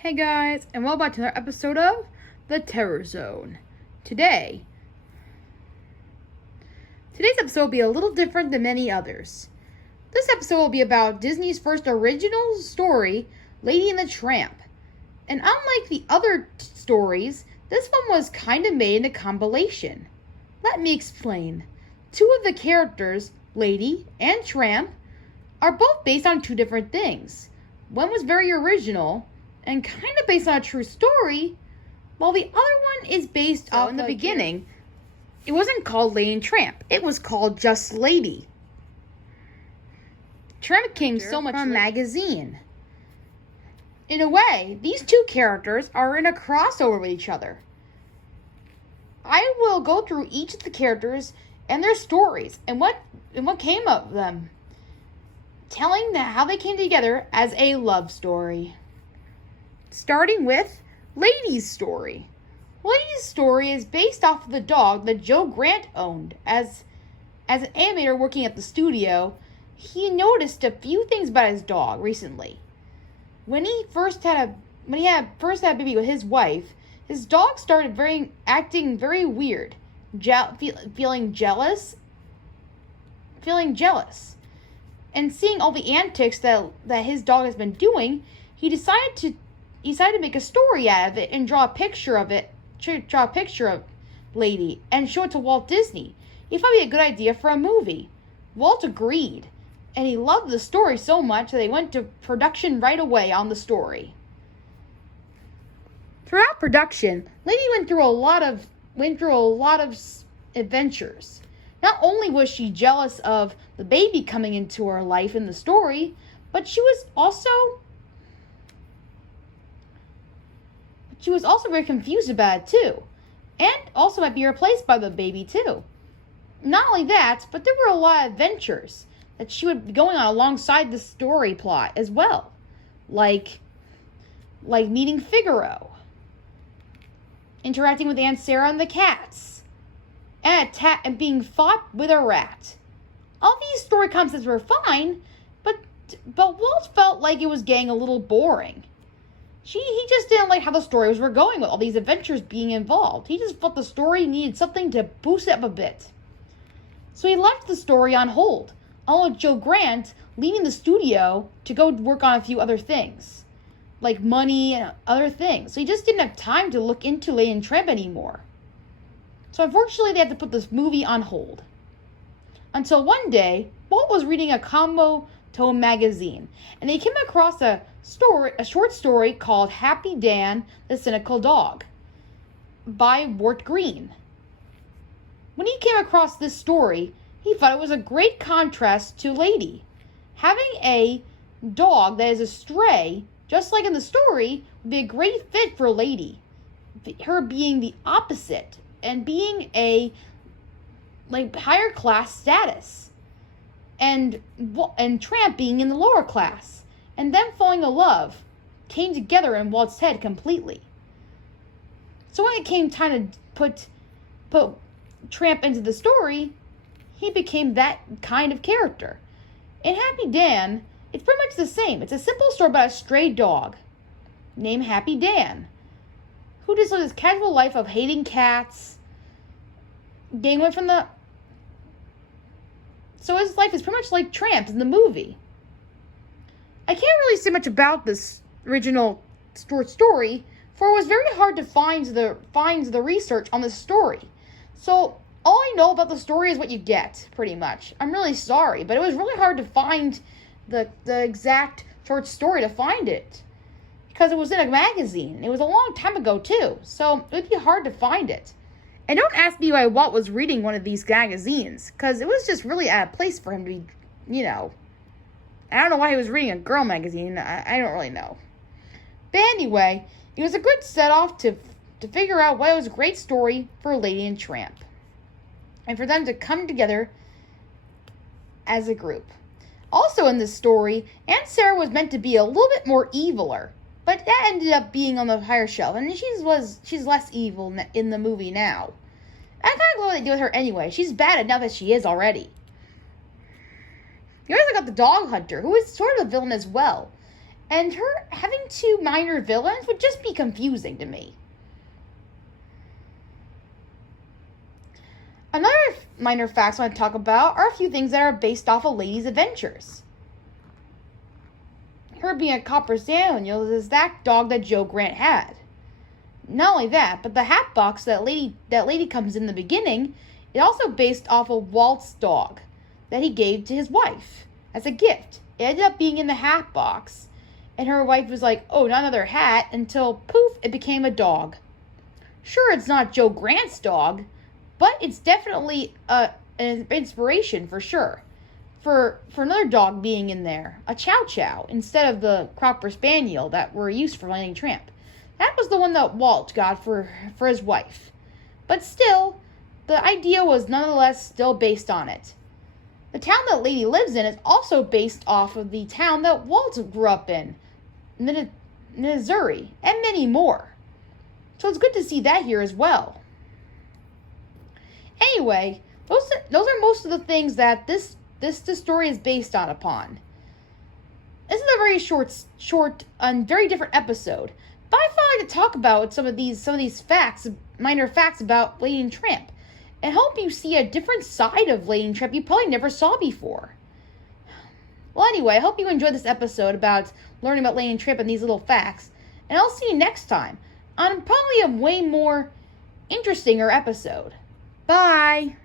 Hey guys, and welcome back to another episode of The Terror Zone. Today's episode will be a little different than many others. This episode will be about Disney's first original story, Lady and the Tramp. And unlike the other stories, this one was kind of made in a compilation. Let me explain. Two of the characters, Lady and Tramp, are both based on two different things. One was very original and kind of based on a true story, while the other one is based off in the beginning. It wasn't called Lady and Tramp. It was called just Lady. Tramp came so much from a magazine. In a way, these two characters are in a crossover with each other. I will go through each of the characters and their stories and what came of them, telling how they came together as a love story. Starting with Lady's story. Lady's story is based off of the dog that Joe Grant owned. As an animator working at the studio, he noticed a few things about his dog recently. When he first had a baby with his wife, his dog started acting very weird, feeling jealous, and seeing all the antics that his dog has been doing, he decided to make a story out of it and draw a picture of Lady and show it to Walt Disney. He thought it'd be a good idea for a movie. Walt agreed, and he loved the story so much that they went to production right away on the story. Throughout production, Lady went through a lot of adventures. Not only was she jealous of the baby coming into her life in the story, but she was also very confused about it too, and also might be replaced by the baby too. Not only that, but there were a lot of adventures that she would be going on alongside the story plot as well, like meeting Figaro, interacting with Aunt Sarah and the cats, and being fought with a rat. All these story concepts were fine, but Walt felt like it was getting a little boring. He just didn't like how the stories were going with all these adventures being involved. He just felt the story needed something to boost it up a bit. So he left the story on hold, along with Joe Grant leaving the studio to go work on a few other things, like money and other things. So he just didn't have time to look into Lady and Tramp anymore. So unfortunately, they had to put this movie on hold. Until one day, Walt was reading a combo tome magazine, and they came across a short story called Happy Dan, the Cynical Dog by Greene. When he came across this story, he thought it was a great contrast to Lady. Having a dog that is a stray, just like in the story, would be a great fit for Lady. Her being the opposite and being a higher class status, and Tramp being in the lower class, and them falling in love came together in Walt's head completely. So when it came time to put Tramp into the story, he became that kind of character. In Happy Dan, it's pretty much the same. It's a simple story about a stray dog named Happy Dan, who just lives his casual life of hating cats, getting away from the... So his life is pretty much like Tramp's in the movie. I can't really say much about this original short story, for it was very hard to find the research on this story. So all I know about the story is what you get, pretty much. I'm really sorry, but it was really hard to find the exact short story to find it, because it was in a magazine. It was a long time ago too, so it would be hard to find it. And don't ask me why Walt was reading one of these magazines, because it was just really out of place for him to be, I don't know why he was reading a girl magazine. I don't really know. But anyway, it was a good set-off to figure out what was a great story for Lady and Tramp, and for them to come together as a group. Also in this story, Aunt Sarah was meant to be a little bit more eviler, but that ended up being on the higher shelf, and she's less evil in the movie now. I kind of love what they do with her anyway. She's bad enough as she is already. You also got the dog hunter, who is sort of a villain as well. And her having two minor villains would just be confusing to me. Another minor facts I want to talk about are a few things that are based off of Lady's adventures. Her being a copper spaniel is that dog that Joe Grant had. Not only that, but the hat box that lady comes in the beginning is also based off of Walt's dog that he gave to his wife as a gift. It ended up being in the hat box, and her wife was like, "Oh, not another hat," until poof, it became a dog. Sure, it's not Joe Grant's dog, but it's definitely an inspiration for sure. For another dog being in there, a Chow Chow, instead of the Cropper Spaniel that were used for Lady Tramp. That was the one that Walt got for his wife. But still, the idea was nonetheless still based on it. The town that Lady lives in is also based off of the town that Walt grew up in, Missouri, and many more. So it's good to see that here as well. Anyway, those are most of the things that this story is based upon. This is a very short and very different episode, but I thought I'd talk about some of these facts, minor facts about Lady and Tramp, and help you see a different side of Lady and Tramp you probably never saw before. Well, anyway, I hope you enjoyed this episode about learning about Lady and Tramp and these little facts, and I'll see you next time on probably a way more interestinger episode. Bye!